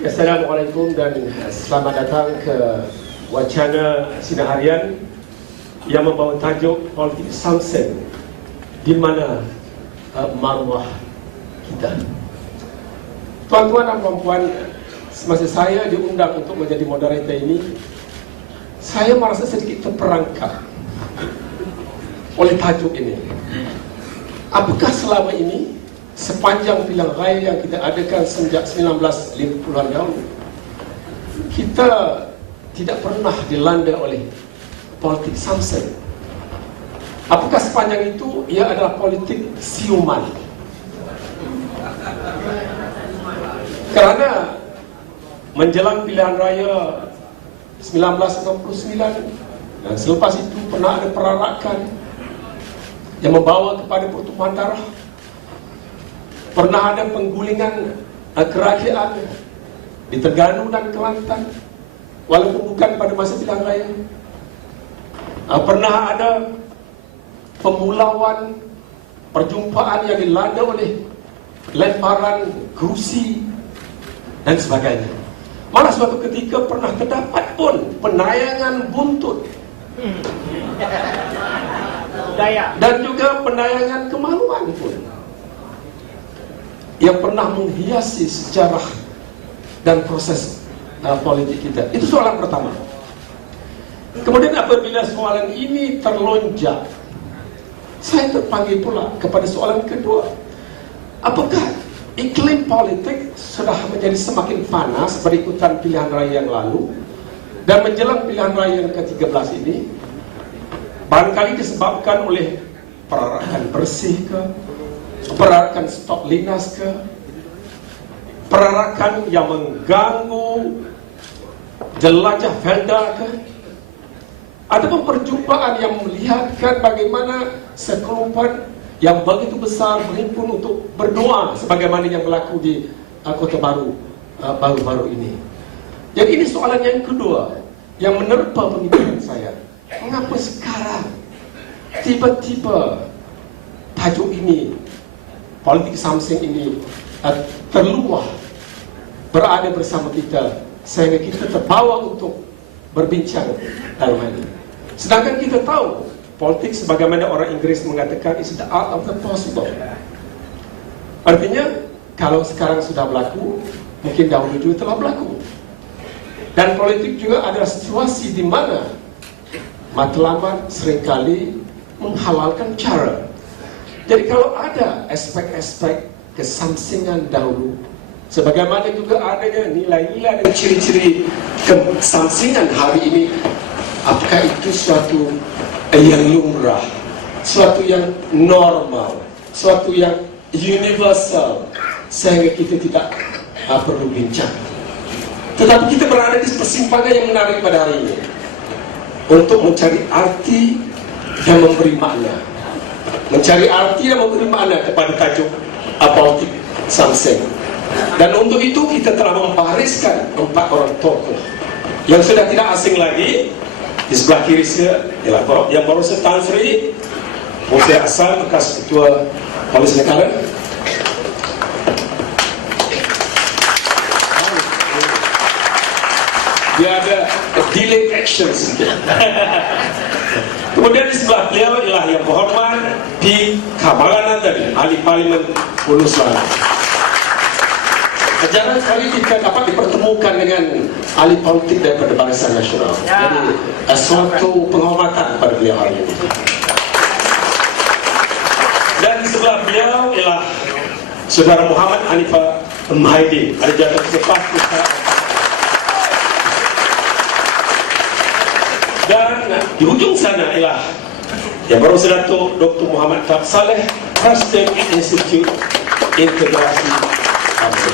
Assalamualaikum dan selamat datang ke wacana Sinar Harian yang membawa tajuk Politik Samsen, di mana maruah kita. Tuan-tuan dan puan-puan, semasa saya diundang untuk menjadi moderator ini, saya merasa sedikit terperangkap oleh tajuk ini. Apakah selama ini, sepanjang pilihan raya yang kita adakan sejak 1950-an dahulu, kita tidak pernah dilanda oleh politik samsen? Apakah sepanjang itu ia adalah politik siuman? Kerana menjelang pilihan raya 1969 dan selepas itu pernah ada perarakan yang membawa kepada pertumpahan darah. Pernah ada penggulingan kerajaan di Terengganu dan Kelantan, walaupun bukan pada masa pilihan raya. Pernah ada pemulauan, perjumpaan yang dilanda oleh lemparan kerusi dan sebagainya. Malah suatu ketika pernah terdapat pun penayangan buntut dan juga penayangan kemaluan pun yang pernah menghiasi sejarah dan proses politik kita. Itu soalan pertama. Kemudian apabila soalan ini terlonjak, saya terpanggil pula kepada soalan kedua. Apakah iklim politik sudah menjadi semakin panas berikutan pilihan raya yang lalu, dan menjelang pilihan raya yang ke-13 ini barangkali disebabkan oleh perarakan bersih ke, perarakan stok linas ke, perarakan yang mengganggu jelajah Felda ke, ataupun perjumpaan yang melihatkan bagaimana sekelumpulan yang begitu besar berhimpun untuk berdoa sebagaimana yang berlaku di Kota Baru baru-baru ini. Jadi ini soalan yang kedua yang menerpa pemikiran saya. Mengapa sekarang tiba-tiba tajuk ini, politik samsen ini terluah berada bersama kita, sehingga kita terbawa untuk berbincang dalam hal ini. Sedangkan kita tahu politik sebagaimana orang Inggris mengatakan is the art of the possible. Artinya kalau sekarang sudah berlaku, mungkin dahulu juga telah berlaku. Dan politik juga adalah situasi di mana matlamat seringkali menghalalkan cara. Jadi kalau ada aspek-aspek kesamsingan dahulu, sebagaimana juga adanya nilai-nilai dan ciri-ciri kesamsingan hari ini, apakah itu suatu yang lumrah, suatu yang normal, suatu yang universal, sehingga kita tidak perlu bincang. Tetapi kita berada di persimpangan yang menarik pada hari ini untuk mencari arti dan memberi makna, mencari arti dan memberi makna kepada tajuk politik samsen. Dan untuk itu kita telah membariskan 4 orang tokoh yang sudah tidak asing lagi. Di sebelah kiri saya ialah yang baru Tan Sri Musa Asal, bekas Ketua Polis Negara. Dia ada delayed actions. Kemudian di sebelah beliau ialah yang berhormat di Kabaran tadi, ahli Parlimen Hulu Selatan. Jarang sekali kita dapat dipertemukan dengan ahli politik daripada Barisan Nasional. Jadi suatu penghormatan pada beliau hari ini. Dan di sebelah beliau ialah Saudara Muhammad Hanifah Mahidin, ahli jabatan Kepala Pusat. Dan di hujung sana ialah yang baru Datuk Dr. Muhammad Tab Saleh, Presiden Institut Integrasi Amri.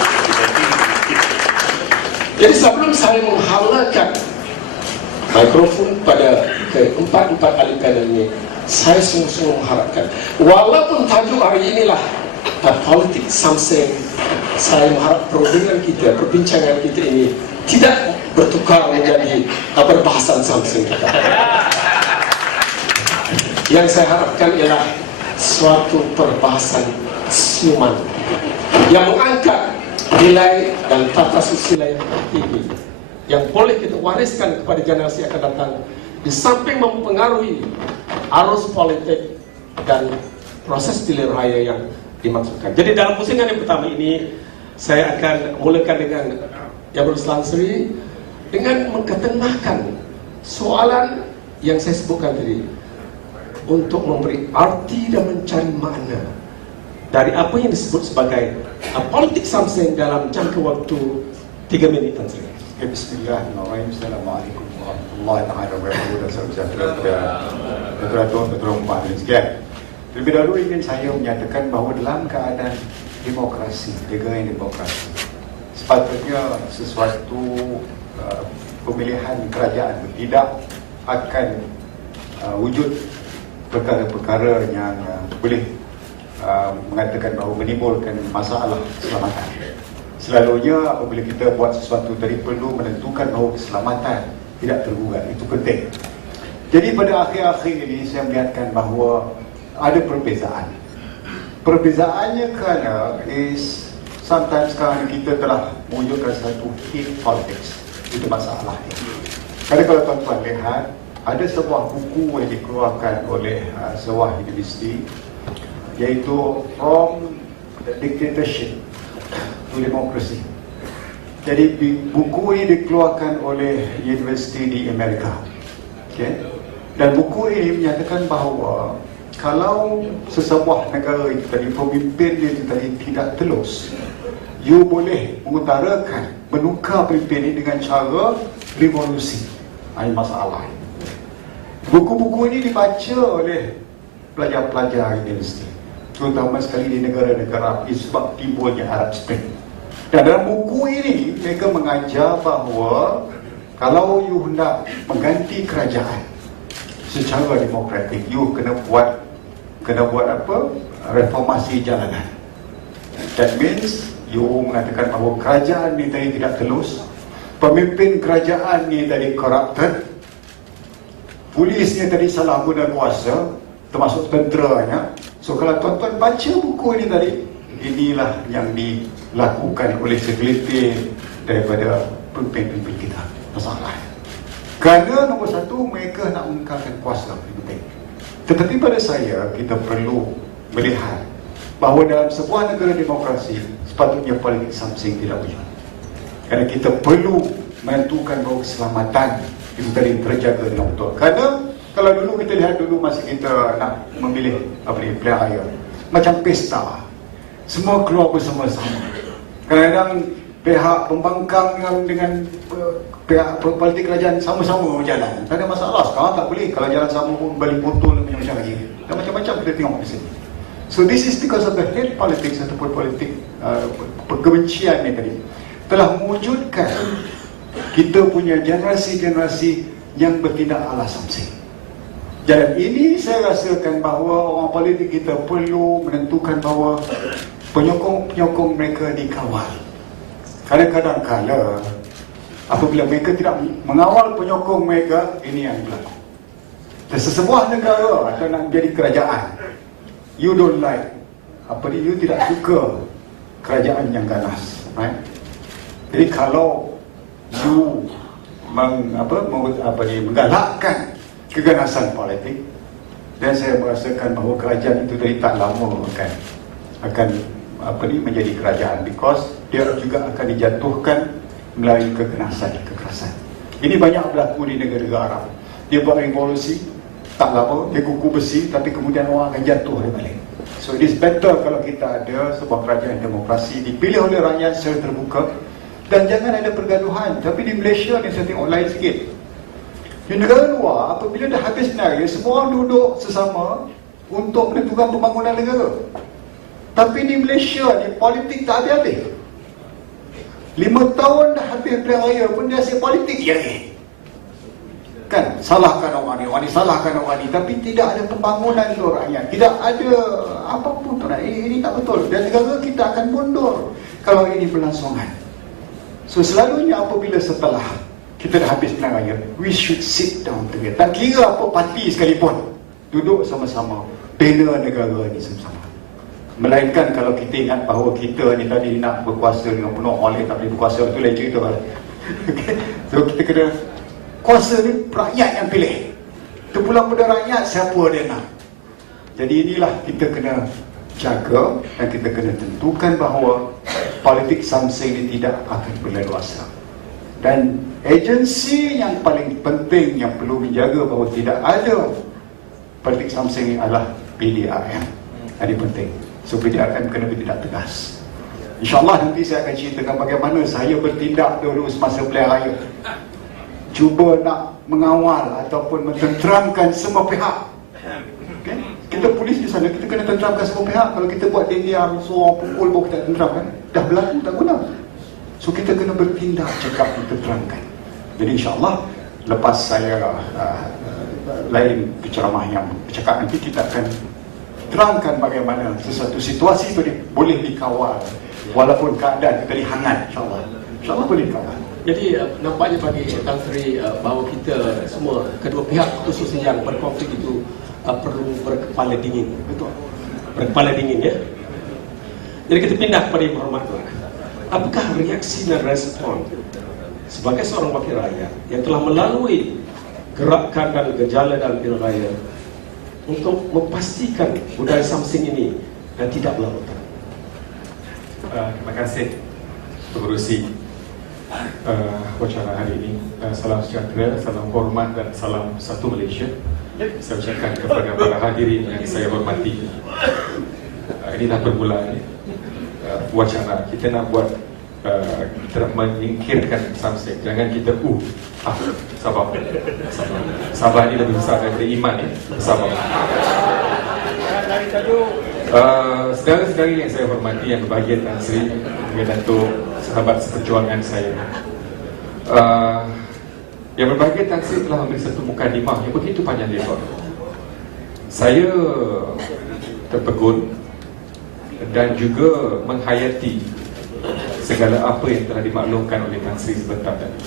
Jadi sebelum saya menghalakan mikrofon pada keempat ahli panel ini, saya sungguh-sungguh mengharapkan, walaupun tajuk hari inilah politik samsen, saya mengharap perbincangan kita ini tidak bertukar menjadi perbahasan samsen kita. Yang saya harapkan ialah suatu perbahasan siuman yang mengangkat nilai dan tata susila yang tinggi yang boleh kita wariskan kepada generasi yang akan datang, di samping mempengaruhi arus politik dan proses pilihan raya yang dimaksudkan. Jadi dalam pusingan yang pertama ini, saya akan mulakan dengan Yang Berselang Seri dengan mengketengahkan soalan yang saya sebutkan tadi, untuk memberi arti dan mencari makna dari apa yang disebut sebagai politik something dalam jangka waktu 3 minit saja. Bismillahirrahmanirrahim. Assalamualaikum warahmatullahi wabarakatuh. Saudara-saudara, tuan-tuan dan sekalian. Terlebih dahulu ingin saya menyatakan bahawa dalam keadaan demokrasi, negara yang demokrasi, sepatutnya sesuatu pemilihan kerajaan tidak akan wujud perkara-perkara yang boleh mengatakan bahawa menimbulkan masalah keselamatan. Selalunya apabila kita buat sesuatu tadi perlu menentukan bahawa keselamatan tidak tergugat. Itu penting. Jadi pada akhir-akhir ini saya melihatkan bahawa ada perbezaan. Perbezaannya kerana sometimes sekarang kita telah mewujudkan satu hate politics. Itu masalahnya. Kerana kalau tuan-tuan lihat, ada sebuah buku yang dikeluarkan oleh sebuah universiti, iaitu From Dictatorship to Democracy. Jadi buku ini dikeluarkan oleh universiti di Amerika. Okay? Dan buku ini menyatakan bahawa kalau sesebuah negara itu tadi, pemimpin itu tadi tidak telus, you boleh mengutarakan, menukar pemimpin ini dengan cara revolusi. Ini masalah. Buku-buku ini dibaca oleh pelajar-pelajar universiti, terutama sekali di negara-negara sebab timbulnya Arab Spring. Dan dalam buku ini mereka mengajar bahawa kalau you hendak mengganti kerajaan secara demokratik, you kena buat apa? Reformasi jalanan. That means you mengatakan bahawa kerajaan ni tadi tidak telus, pemimpin kerajaan ni tadi corrupted, polisnya tadi salah guna kuasa, termasuk tenteranya. So kalau tuan-tuan baca buku ini tadi, inilah yang dilakukan oleh segelintir daripada pemimpin-pemimpin kita. Masalah. Kerana nombor satu, mereka nak mengekalkan kuasa. Tetapi pada saya, kita perlu melihat bahawa dalam sebuah negara demokrasi, sepatutnya politik something tidak boleh. Kerana kita perlu menentukan bahawa keselamatan itu tadi terjaga dengan betul. Kerana kalau dulu kita lihat dulu masa kita nak memilih pilihan raya, macam pesta, semua keluar bersama-sama. Kadang-kadang pihak pembangkang dengan pihak politik kerajaan sama-sama berjalan. Tak ada masalah. Sekarang tak boleh. Kalau jalan sama pun balik botol macam-macam lagi. Dan macam-macam kita tengok di sini. So this is because of the hate politics ataupun politik kebencian ni tadi telah mewujudkan kita punya generasi-generasi yang bertindak ala something. Dan ini saya rasakan bahawa orang politik kita perlu menentukan bahawa penyokong-penyokong mereka dikawal. Kadang-kadang kala apabila mereka tidak mengawal penyokong mereka, ini yang berlaku. Dan sesebuah negara atau nak menjadi kerajaan, you don't like, you tidak suka kerajaan yang ganas, right? Jadi kalau you menggalakkan keganasan politik, dan saya merasakan bahawa kerajaan itu tadi tak lama akan menjadi kerajaan, because dia juga akan dijatuhkan melalui kekerasan. Ini banyak berlaku di negara-negara Arab. Dia buat revolusi, tak lama dia kuku besi, tapi kemudian orang akan jatuh dia balik. So it is better kalau kita ada sebuah kerajaan demokrasi dipilih oleh rakyat secara terbuka, dan jangan ada pergaduhan. Tapi di Malaysia ni saya tengok lain sikit. Di negara luar, apabila dah habis negara, semua orang duduk sesama untuk menentukan pembangunan negara. Tapi di Malaysia ni politik tak habis-habis. 5 tahun dah habis pilihan raya pun dia asyik politik je lagi. Kan, salahkan orang ni salahkan orang ni, tapi tidak ada pembangunan untuk rakyat. Tidak ada apapun tu. Ini tak betul. Dan negara kita akan mundur kalau ini berlangsungan. So selalunya apabila setelah kita dah habis pilihan raya, we should sit down together. Tak kira apa parti sekalipun, duduk sama-sama, bina negara ini sama-sama. Melainkan kalau kita ingat bahawa kita ni tadi nak berkuasa dengan penuh oleh, tapi berkuasa tu lain cerita kan. So kita kena, kuasa ni rakyat yang pilih. Terpulang pada rakyat siapa dia nak. Jadi inilah kita kena jaga, dan kita kena tentukan bahawa politik samseng ini tidak akan berleluasa. Dan agensi yang paling penting yang perlu menjaga bahawa tidak ada politik samseng ini adalah PDRM. Ini penting. So PDRM kena bertindak tegas. InsyaAllah nanti saya akan ceritakan bagaimana saya bertindak dulu semasa pilihan raya. Cuba nak mengawal ataupun mententeramkan semua pihak. Okay? Kita polis di sana, kita kena tenteramkan semua pihak. Kalau kita buat diam, suruh pukul baru kita tenteramkan, dah berlaku tak guna. So kita kena bertindak cakap mententeramkan. Jadi insyaAllah lepas saya lain penceramah yang bercakap, nanti kita akan terangkan bagaimana sesuatu situasi itu boleh dikawal walaupun keadaan kita dihangat. InsyaAllah boleh dikawal. Jadi nampaknya bagi Tan Sri bahawa kita semua, kedua pihak khususnya yang berkonflik itu perlu berkepala dingin. Betul. Berkepala dingin, ya. Jadi kita pindah kepada Ibu Hormatlah. Apakah reaksi dan respon sebagai seorang wakil rakyat yang telah melalui gerakan dan gejala dalam pilihan raya untuk memastikan budaya samseng ini tidak berlarutan? Terima kasih pengerusi wacana hari ini. Salam sejahtera, salam hormat dan salam satu Malaysia. Saya ucapkan kepada para hadirin yang saya hormati. Inilah permulaan wacana. Kita nak buat, kita nak menyingkirkan samseng. Jangan kita sabar. Sabar ni lebih besar daripada iman ni. Sabar. Saudara-saudari yang saya hormati, yang berbahagia, Tan Sri, Datuk, sahabat seperjuangan saya, yang berbahagia, Tan Sri telah memberi satu mukadimah yang begitu panjang lebar. Saya terpegun dan juga menghayati segala apa yang telah dimaklumkan oleh Tan Sri sebentar tadi.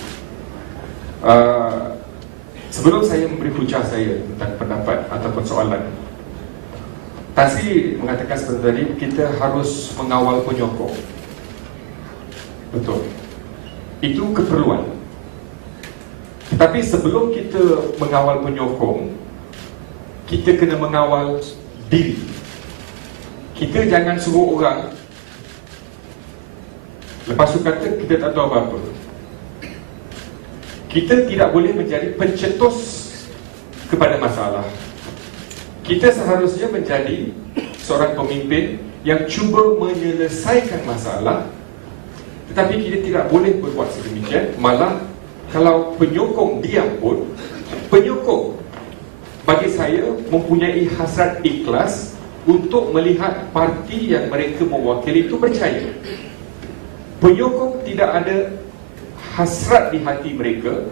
Sebelum saya memberi hujah saya tentang pendapat ataupun soalan, Tan Sri mengatakan seperti tadi, kita harus mengawal penyokong. Betul. Itu keperluan. Tetapi sebelum kita mengawal penyokong, kita kena mengawal diri. Kita jangan suruh orang, lepas tu kata kita tak tahu apa-apa. Kita tidak boleh menjadi pencetus kepada masalah. Kita seharusnya menjadi seorang pemimpin yang cuba menyelesaikan masalah, tetapi kita tidak boleh berbuat sedemikian. Malah kalau penyokong diam pun, penyokong bagi saya mempunyai hasrat ikhlas untuk melihat parti yang mereka mewakili itu berjaya. Penyokong tidak ada hasrat di hati mereka,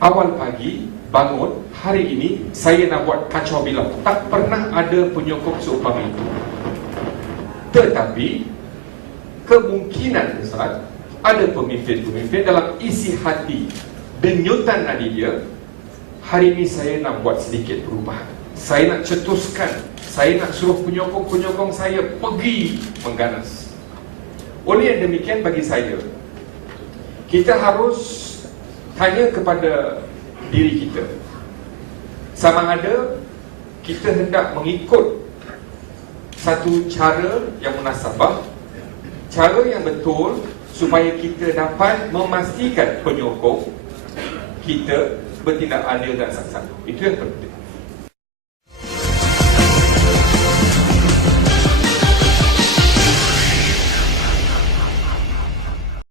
awal pagi bangun, hari ini saya nak buat kacau bilau. Tak pernah ada penyokong seumpama itu. Tetapi kemungkinan besar ada pemimpin-pemimpin dalam isi hati, denyutan nadi dia, hari ini saya nak buat sedikit perubahan, saya nak cetuskan, saya nak suruh penyokong-penyokong saya pergi mengganas. Oleh yang demikian, bagi saya, kita harus tanya kepada diri kita, sama ada kita hendak mengikut satu cara yang munasabah, cara yang betul supaya kita dapat memastikan penyokong kita bertindak adil dan saksama. Itu yang penting.